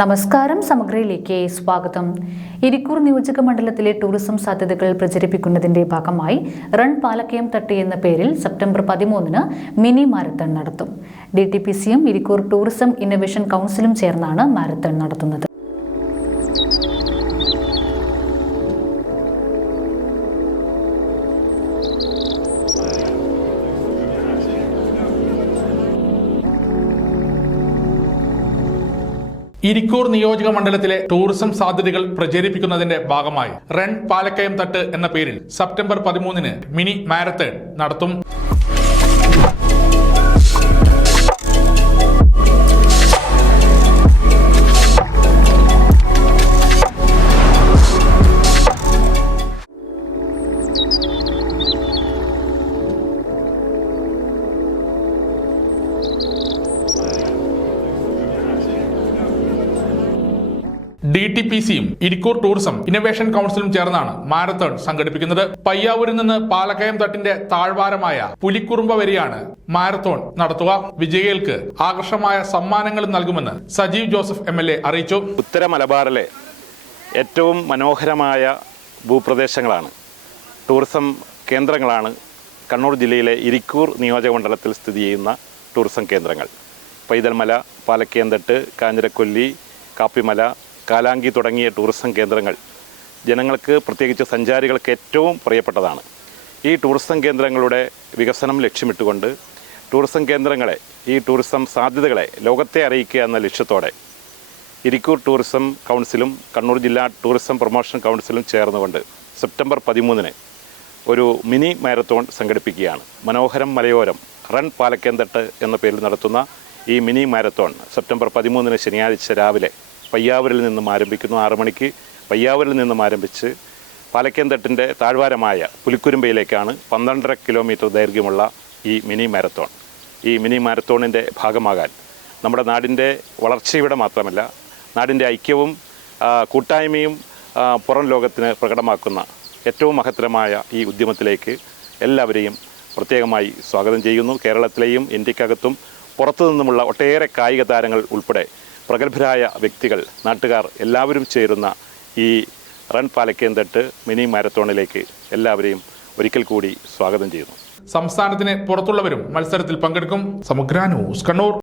നമസ്കാരം സമഗ്രയിലേക്ക് സ്വാഗതം. ഇരിക്കൂർ നിയോജക മണ്ഡലത്തിലെ ടൂറിസം സാധ്യതകൾ പ്രചരിപ്പിക്കുന്നതിന്റെ ഭാഗമായി റൺ പാലക്കയം തട്ട് എന്ന പേരിൽ സെപ്റ്റംബർ പതിമൂന്നിന് മിനി മാരത്തൺ നടത്തും. ഡി ടി പി സിയും ഇരിക്കൂർ ടൂറിസം ഇന്നൊവേഷൻ കൗൺസിലും ചേർന്നാണ് മാരത്തൺ നടത്തുന്നത്. ഇരിക്കൂർ നിയോജക മണ്ഡലത്തിലെ ടൂറിസം സാധ്യതകൾ പ്രചരിപ്പിക്കുന്നതിന്റെ ഭാഗമായി റൺ പാലക്കയം തട്ട് എന്ന പേരിൽ സെപ്റ്റംബർ പതിമൂന്നിന് മിനി മാരത്തൺ നടത്തും. ഡി ടി പി സിയും ഇരിക്കൂർ ടൂറിസം ഇന്നൊവേഷൻ കൗൺസിലും ചേർന്നാണ് മാരത്തോൺ സംഘടിപ്പിക്കുന്നത്. പയ്യാവൂരിൽ നിന്ന് പാലക്കയം തട്ടിന്റെ താഴ്വാരമായ പുലിക്കുറുമ്പ വരെയാണ് മാരത്തോൺ നടത്തുക. വിജയികൾക്ക് ആകർഷമായ സമ്മാനങ്ങൾ നൽകുമെന്ന് Sajeev Joseph M L A അറിയിച്ചു. ഉത്തര മലബാറിലെ ഏറ്റവും മനോഹരമായ ഭൂപ്രദേശങ്ങളാണ്. ടൂറിസം കേന്ദ്രങ്ങളാണ് കണ്ണൂർ ജില്ലയിലെ ഇരിക്കൂർ നിയോജകമണ്ഡലത്തിൽ സ്ഥിതി ചെയ്യുന്ന ടൂറിസം കേന്ദ്രങ്ങൾ. പൈതൽമല പാലക്കേന്തട്ട് കാഞ്ഞിരക്കൊല്ലി കാപ്പിമല കാലാങ്കി തുടങ്ങിയ ടൂറിസം കേന്ദ്രങ്ങൾ ജനങ്ങൾക്ക് പ്രത്യേകിച്ച് സഞ്ചാരികൾക്ക് ഏറ്റവും പ്രിയപ്പെട്ടതാണ്. ഈ ടൂറിസം കേന്ദ്രങ്ങളുടെ വികസനം ലക്ഷ്യമിട്ടുകൊണ്ട് ടൂറിസം കേന്ദ്രങ്ങളെ ഈ ടൂറിസം സാധ്യതകളെ ലോകത്തെ അറിയിക്കുക എന്ന ലക്ഷ്യത്തോടെ ഇരിക്കൂർ ടൂറിസം കൗൺസിലും കണ്ണൂർ ജില്ലാ ടൂറിസം പ്രൊമോഷൻ കൗൺസിലും ചേർന്നുകൊണ്ട് സെപ്റ്റംബർ പതിമൂന്നിന് ഒരു മിനി മാരത്തോൺ സംഘടിപ്പിക്കുകയാണ്. മനോഹരം മലയോരം റൺ പാലക്കേന്തട്ട് എന്ന പേരിൽ നടത്തുന്ന ഈ മിനി മാരത്തോൺ സെപ്റ്റംബർ പതിമൂന്നിന് ശനിയാഴ്ച രാവിലെ പയ്യാവൂരിൽ നിന്നും ആരംഭിക്കുന്നു. ആറു മണിക്ക് പയ്യാവൂരിൽ നിന്നും ആരംഭിച്ച് പാലക്കേന്തട്ടിന്റെ താഴ്വാരമായ പുലിക്കുരുമ്പയിലേക്കാണ് പന്ത്രണ്ടര കിലോമീറ്റർ ദൈർഘ്യമുള്ള ഈ മിനി മാരത്തോൺ. ഈ മിനി മാരത്തോണിന്റെ ഭാഗമാകാൻ നമ്മുടെ നാടിന്റെ വളർച്ചയുടെ മാത്രമല്ല നാടിന്റെ ഐക്യവും കൂട്ടായ്മയും പുറം ലോകത്തിന് പ്രകടമാക്കുന്ന ഏറ്റവും മഹത്തരമായ ഈ ഉദ്യമത്തിലേക്ക് എല്ലാവരെയും പ്രത്യേകമായി സ്വാഗതം ചെയ്യുന്നു. കേരളത്തിലെയും ഇന്ത്യക്കകത്തും പുറത്തു നിന്നുമുള്ള ഒട്ടേറെ കായിക താരങ്ങൾ ഉൾപ്പെടെ പ്രഗത്ഭരായ വ്യക്തികൾ നാട്ടുകാർ എല്ലാവരും ചേരുന്ന ഈ റൺ പാലക്കേന്തട്ട് മിനി മാരത്തോണിലേക്ക് എല്ലാവരെയും ഒരിക്കൽ കൂടി സ്വാഗതം ചെയ്യുന്നു. സംസ്ഥാനത്തിന് പുറത്തുള്ളവരും മത്സരത്തിൽ പങ്കെടുക്കും. സമഗ്ര ന്യൂസ് കണ്ണൂർ.